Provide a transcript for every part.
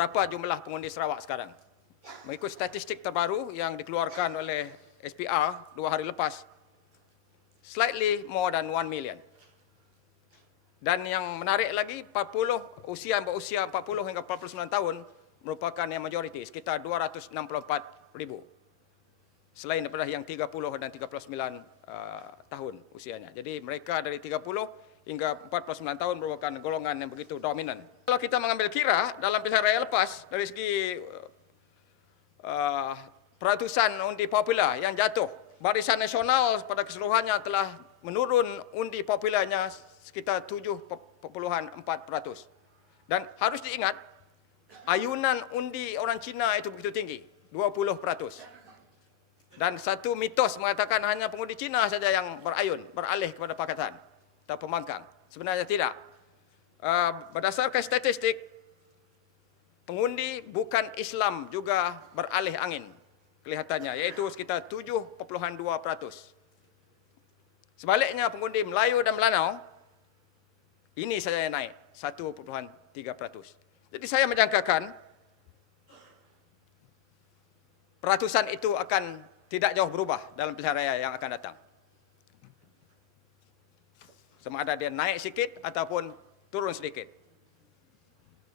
berapa jumlah pengundi Sarawak sekarang. Mengikut statistik terbaru yang dikeluarkan oleh SPR 2 hari lepas, slightly more than 1 million. Dan yang menarik lagi, usia berusia 40 hingga 49 tahun merupakan yang majoriti, sekitar 264,000. Selain daripada yang 30 dan 39 tahun usianya. Jadi mereka dari 30 hingga 49 tahun merupakan golongan yang begitu dominan. Kalau kita mengambil kira dalam pilihan raya lepas, dari segi peratusan undi popular yang jatuh, Barisan Nasional pada keseluruhannya telah menurun undi popularnya sekitar 7.4%. Dan harus diingat, ayunan undi orang Cina itu begitu tinggi, 20%. Dan satu mitos mengatakan hanya pengundi Cina saja yang beralih kepada Pakatan atau pembangkang. Sebenarnya tidak. Berdasarkan statistik, pengundi bukan Islam juga beralih angin kelihatannya, yaitu sekitar 7.2%. Sebaliknya pengundi Melayu dan Melanau, ini saja yang naik, 1.3%. Jadi saya menjangkakan peratusan itu akan tidak jauh berubah dalam pilihan raya yang akan datang. Sama ada dia naik sedikit ataupun turun sedikit.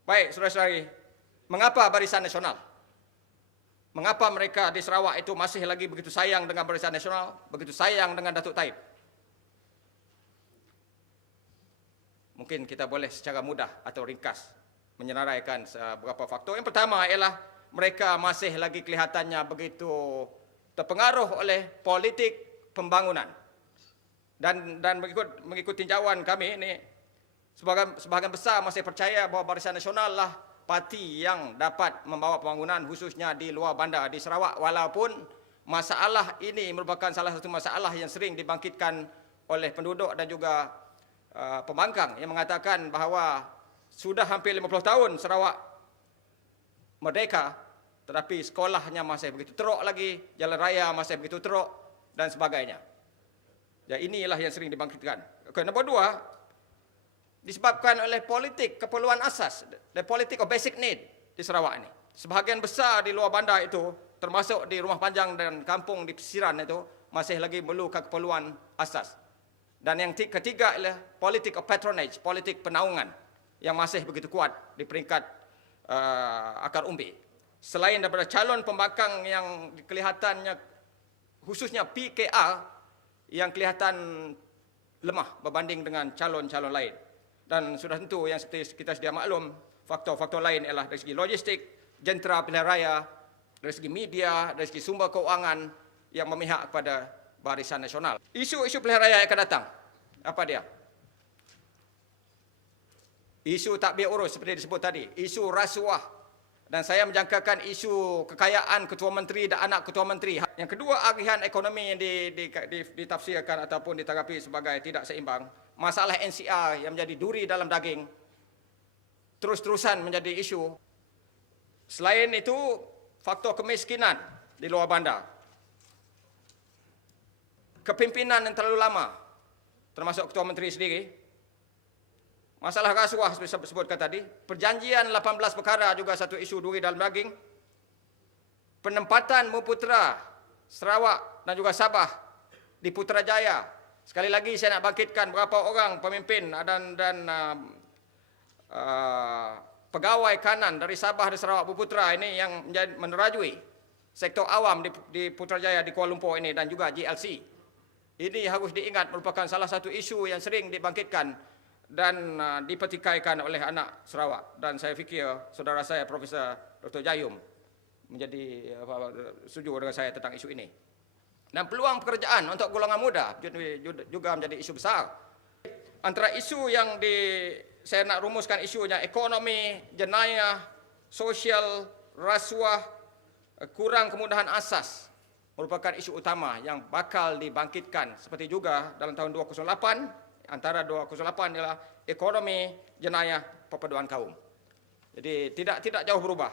Baik, saudara-saudari, mengapa Barisan Nasional? Mengapa mereka di Sarawak itu masih lagi begitu sayang dengan Barisan Nasional, begitu sayang dengan Datuk Taib? Mungkin kita boleh secara mudah atau ringkas menyenaraikan beberapa faktor. Yang pertama ialah mereka masih lagi kelihatannya begitu terpengaruh oleh politik pembangunan. Dan mengikut tinjauan kami ini, sebahagian besar masih percaya bahawa Barisan Nasional lah parti yang dapat membawa pembangunan khususnya di luar bandar di Sarawak, walaupun masalah ini merupakan salah satu masalah yang sering dibangkitkan oleh penduduk dan juga pembangkang yang mengatakan bahawa sudah hampir 50 tahun Sarawak merdeka, tetapi sekolahnya masih begitu teruk lagi, jalan raya masih begitu teruk dan sebagainya. Ya, inilah yang sering dibangkitkan. Nombor dua, disebabkan oleh politik keperluan asas, the politik of basic need di Sarawak ini. Sebahagian besar di luar bandar itu, termasuk di Rumah Panjang dan kampung di pesisiran itu, masih lagi memerlukan keperluan asas. Dan yang ketiga adalah politik of patronage, politik penaungan yang masih begitu kuat di peringkat akar umbi. Selain daripada calon pembangkang yang kelihatannya, khususnya PKR, yang kelihatan lemah berbanding dengan calon-calon lain. Dan sudah tentu yang seperti kita sedia maklum, faktor-faktor lain ialah dari segi logistik, jentera pilihan raya, dari segi media, dari segi sumber keuangan yang memihak kepada Barisan Nasional. Isu-isu pilihan raya yang akan datang, apa dia? Isu takbir urus seperti disebut tadi, isu rasuah, dan saya menjangkakan isu kekayaan ketua menteri dan anak ketua menteri. Yang kedua, arihan ekonomi yang ditafsirkan ataupun ditanggapi sebagai tidak seimbang. Masalah NCR yang menjadi duri dalam daging, terus-terusan menjadi isu. Selain itu, faktor kemiskinan di luar bandar. Kepimpinan yang terlalu lama, termasuk ketua menteri sendiri. Masalah rasuah seperti saya sebutkan tadi. Perjanjian 18 perkara juga satu isu duri dalam daging. Penempatan Muputera, Sarawak dan juga Sabah di Putrajaya. Sekali lagi saya nak bangkitkan berapa orang pemimpin dan pegawai kanan dari Sabah dan Sarawak Buputera ini yang menerajui sektor awam di Putrajaya di Kuala Lumpur ini dan juga GLC. Ini harus diingat merupakan salah satu isu yang sering dibangkitkan dan dipertikaikan oleh anak Sarawak. Dan saya fikir saudara saya Profesor Dr. Jayum menjadi setuju dengan saya tentang isu ini. Dan peluang pekerjaan untuk golongan muda juga menjadi isu besar. Antara isu yang saya nak rumuskan isunya, ekonomi, jenayah, sosial, rasuah, kurang kemudahan asas merupakan isu utama yang bakal dibangkitkan. Seperti juga dalam tahun 2008, antara 2008 ialah ekonomi, jenayah, perpaduan kaum. Jadi tidak jauh berubah.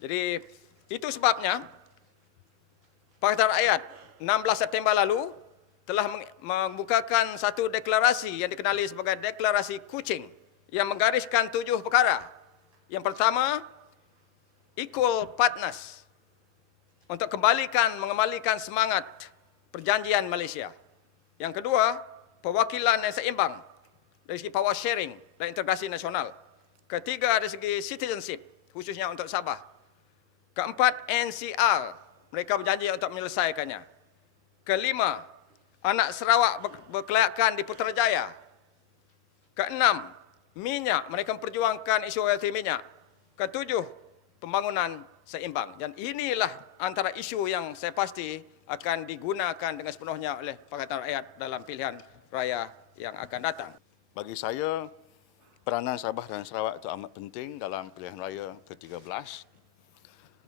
Jadi itu sebabnya Pakatan Rakyat 16 September lalu telah membukakan satu deklarasi yang dikenali sebagai Deklarasi Kuching yang menggariskan 7 perkara Yang pertama, equal partners untuk mengembalikan semangat perjanjian Malaysia. Yang kedua, perwakilan yang seimbang dari segi power sharing dan integrasi nasional. Ketiga, dari segi citizenship, khususnya untuk Sabah. Keempat, NCR, mereka berjanji untuk menyelesaikannya. Kelima, anak Sarawak berkelayakan di Putrajaya. Keenam, minyak, mereka memperjuangkan isu royalti minyak. Ketujuh, pembangunan seimbang. Dan inilah antara isu yang saya pasti akan digunakan dengan sepenuhnya oleh Pakatan Rakyat dalam pilihan raya yang akan datang. Bagi saya, peranan Sabah dan Sarawak itu amat penting dalam pilihan raya ke-13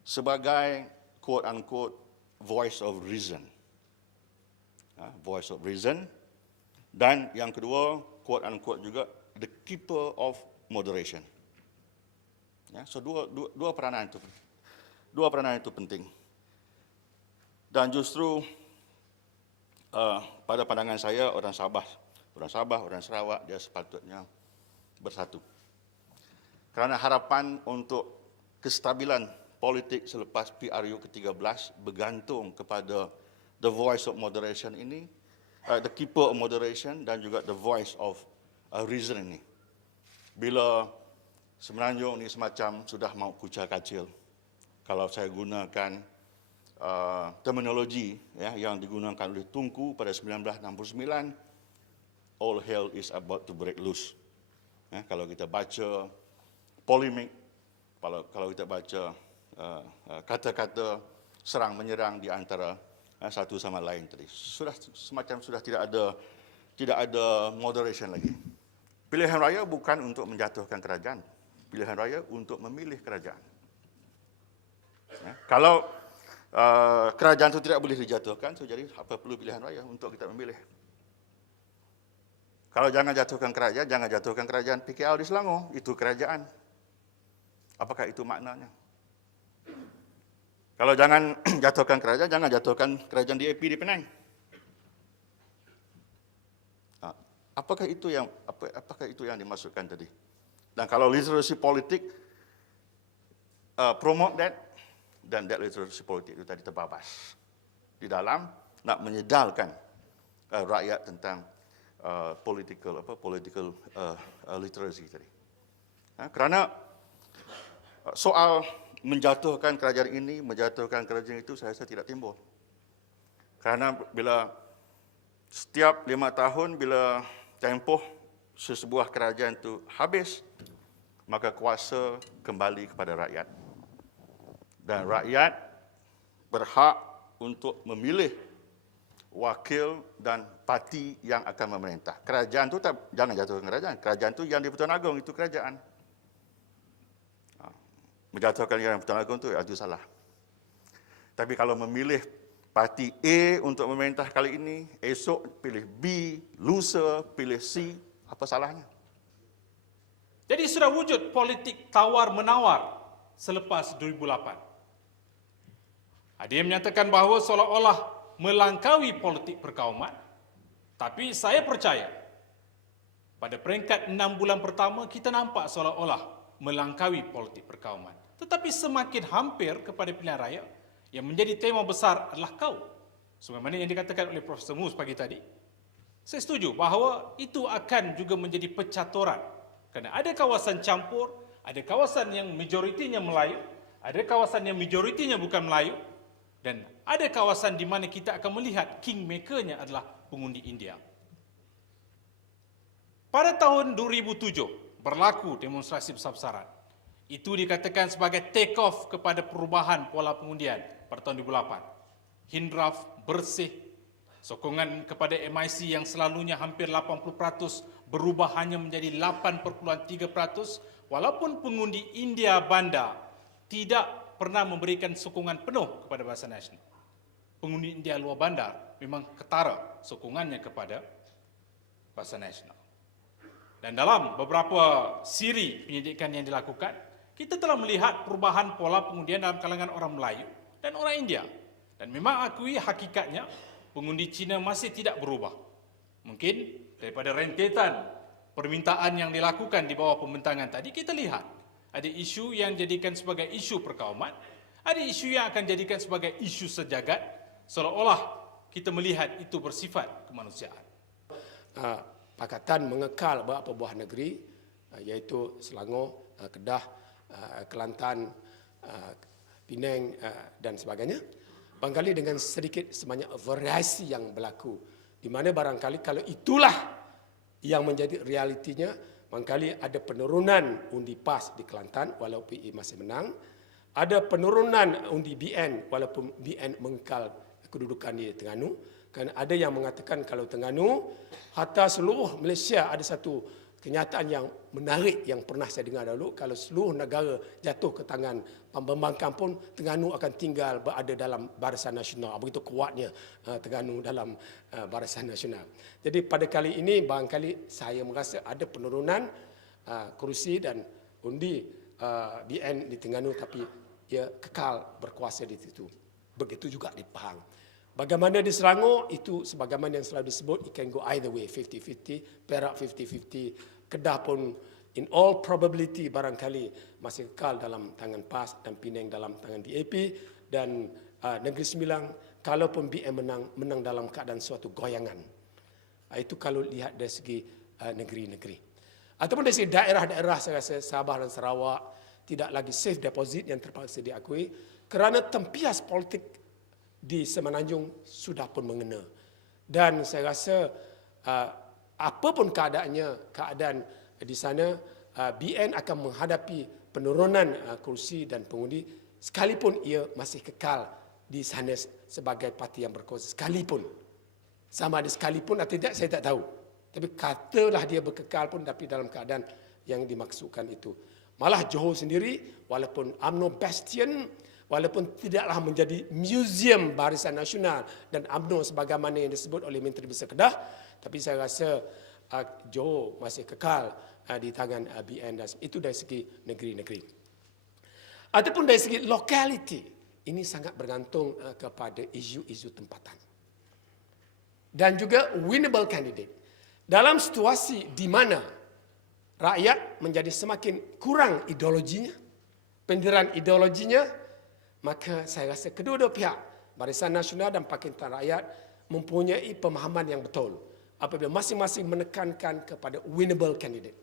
sebagai quote-unquote voice of reason. Voice of reason. Dan yang kedua, quote-unquote juga the keeper of moderation. So dua peranan itu penting. Dan justru pada pandangan saya orang Sabah, orang Sarawak dia sepatutnya bersatu. Kerana harapan untuk kestabilan politik selepas PRU ke-13 bergantung kepada the voice of moderation ini, the keeper of moderation dan juga the voice of reason ini. Bila Semenanjung ini semacam sudah mau kucar kacil, kalau saya gunakan terminologi yang digunakan oleh Tunku pada 1969, all hell is about to break loose. Kalau kita baca polemik, kalau kita baca kata-kata serang menyerang di antara satu sama lain tadi, sudah tidak ada moderation lagi. Pilihan raya bukan untuk menjatuhkan kerajaan, pilihan raya untuk memilih kerajaan. Kalau kerajaan itu tidak boleh dijatuhkan, jadi apa perlu pilihan raya untuk kita memilih? Kalau jangan jatuhkan kerajaan PKR di Selangor, itu kerajaan. Apakah itu maknanya? Kalau jangan jatuhkan kerajaan DAP di Penang. Apakah itu yang dimaksudkan tadi? Dan kalau literasi politik promote that, dan that literasi politik itu tadi terbabas di dalam nak menyedarkan rakyat tentang political literacy tadi. Kerana soal menjatuhkan kerajaan ini, menjatuhkan kerajaan itu, saya rasa tidak timbul. Kerana bila setiap 5 tahun, bila tempoh sesebuah kerajaan itu habis, maka kuasa kembali kepada rakyat. Dan rakyat berhak untuk memilih wakil dan parti yang akan memerintah. Kerajaan itu jangan jatuhkan kerajaan. Kerajaan itu yang di Pertuan Agong, itu kerajaan. Menjatuhkan yang Pertuan Agong itu salah. Tapi kalau memilih parti A untuk memerintah kali ini, esok pilih B, lusa pilih C, apa salahnya? Jadi sudah wujud politik tawar-menawar selepas 2008. Ada yang menyatakan bahawa seolah-olah melangkaui politik perkauman, tapi saya percaya pada peringkat 6 bulan pertama kita nampak seolah-olah melangkaui politik perkauman. Tetapi semakin hampir kepada pilihan raya, yang menjadi tema besar adalah kau. Sebagaimana yang dikatakan oleh Profesor Mus pagi tadi, saya setuju bahawa itu akan juga menjadi pecatoran. Kerana ada kawasan campur, ada kawasan yang majoritinya Melayu, ada kawasan yang majoritinya bukan Melayu, dan ada kawasan di mana kita akan melihat kingmaker-nya adalah pengundi India. Pada tahun 2007, berlaku demonstrasi besar-besaran. Itu dikatakan sebagai take off kepada perubahan pola pengundian pada tahun 2008. Hindraf bersih, sokongan kepada MIC yang selalunya hampir 80% berubah hanya menjadi 8.3%, walaupun pengundi India Bandar tidak pernah memberikan sokongan penuh kepada Barisan Nasional. Pengundi India luar bandar memang ketara sokongannya kepada Barisan Nasional. Dan dalam beberapa siri penyidikan yang dilakukan, kita telah melihat perubahan pola pengundian dalam kalangan orang Melayu dan orang India. Dan memang akui hakikatnya pengundi Cina masih tidak berubah. Mungkin daripada rentetan permintaan yang dilakukan di bawah pembentangan tadi, kita lihat Ada isu yang jadikan sebagai isu perkauman, ada isu yang akan jadikan sebagai isu sejagat, seolah-olah kita melihat itu bersifat kemanusiaan. Pakatan mengekal beberapa buah negeri, iaitu Selangor, Kedah, Kelantan, Penang dan sebagainya. Barangkali dengan sedikit sebanyak variasi yang berlaku, di mana barangkali kalau itulah yang menjadi realitinya, barangkali ada penurunan undi PAS di Kelantan walaupun PE masih menang, ada penurunan undi BN walaupun BN mengekal kedudukan di Terengganu. Kerana ada yang mengatakan kalau Terengganu, hatta seluruh Malaysia ada satu kenyataan yang menarik yang pernah saya dengar dahulu, kalau seluruh negara jatuh ke tangan pembangkang pun, Terengganu akan tinggal berada dalam Barisan Nasional. Begitu kuatnya Terengganu dalam Barisan Nasional. Jadi pada kali ini barangkali saya merasa ada penurunan kerusi dan undi BN di Terengganu, tapi ia kekal berkuasa di situ. Begitu juga di Pahang. Bagaimana di Selangor, itu sebagaimana yang selalu disebut, it can go either way, 50-50, Perak 50-50, Kedah pun in all probability barangkali masih kekal dalam tangan PAS dan Penang dalam tangan DAP, dan Negeri Sembilan, kalaupun BN menang dalam keadaan suatu goyangan. Itu kalau lihat dari segi negeri-negeri. Ataupun dari segi daerah-daerah, saya rasa Sabah dan Sarawak tidak lagi safe deposit yang terpaksa diakui, kerana tempias politik di Semenanjung sudah pun mengena. Dan saya rasa apapun keadaan di sana, BN akan menghadapi penurunan kursi dan pengundi, sekalipun ia masih kekal di sana sebagai parti yang berkuasa. Sekalipun. Sama ada sekalipun atau tidak, saya tak tahu. Tapi katalah dia berkekal pun, tapi dalam keadaan yang dimaksudkan itu. Malah Johor sendiri, walaupun UMNO bastion, walaupun tidaklah menjadi museum Barisan Nasional dan UMNO sebagaimana yang disebut oleh Menteri Besar Kedah, tapi saya rasa Johor masih kekal di tangan BN. Itu dari segi negeri-negeri. Ataupun dari segi locality, ini sangat bergantung kepada isu-isu tempatan. Dan juga winnable candidate. Dalam situasi di mana rakyat menjadi semakin kurang ideologinya, penderan ideologinya, maka saya rasa kedua-dua pihak, Barisan Nasional dan Pakatan Rakyat, mempunyai pemahaman yang betul apabila masing-masing menekankan kepada winnable candidate.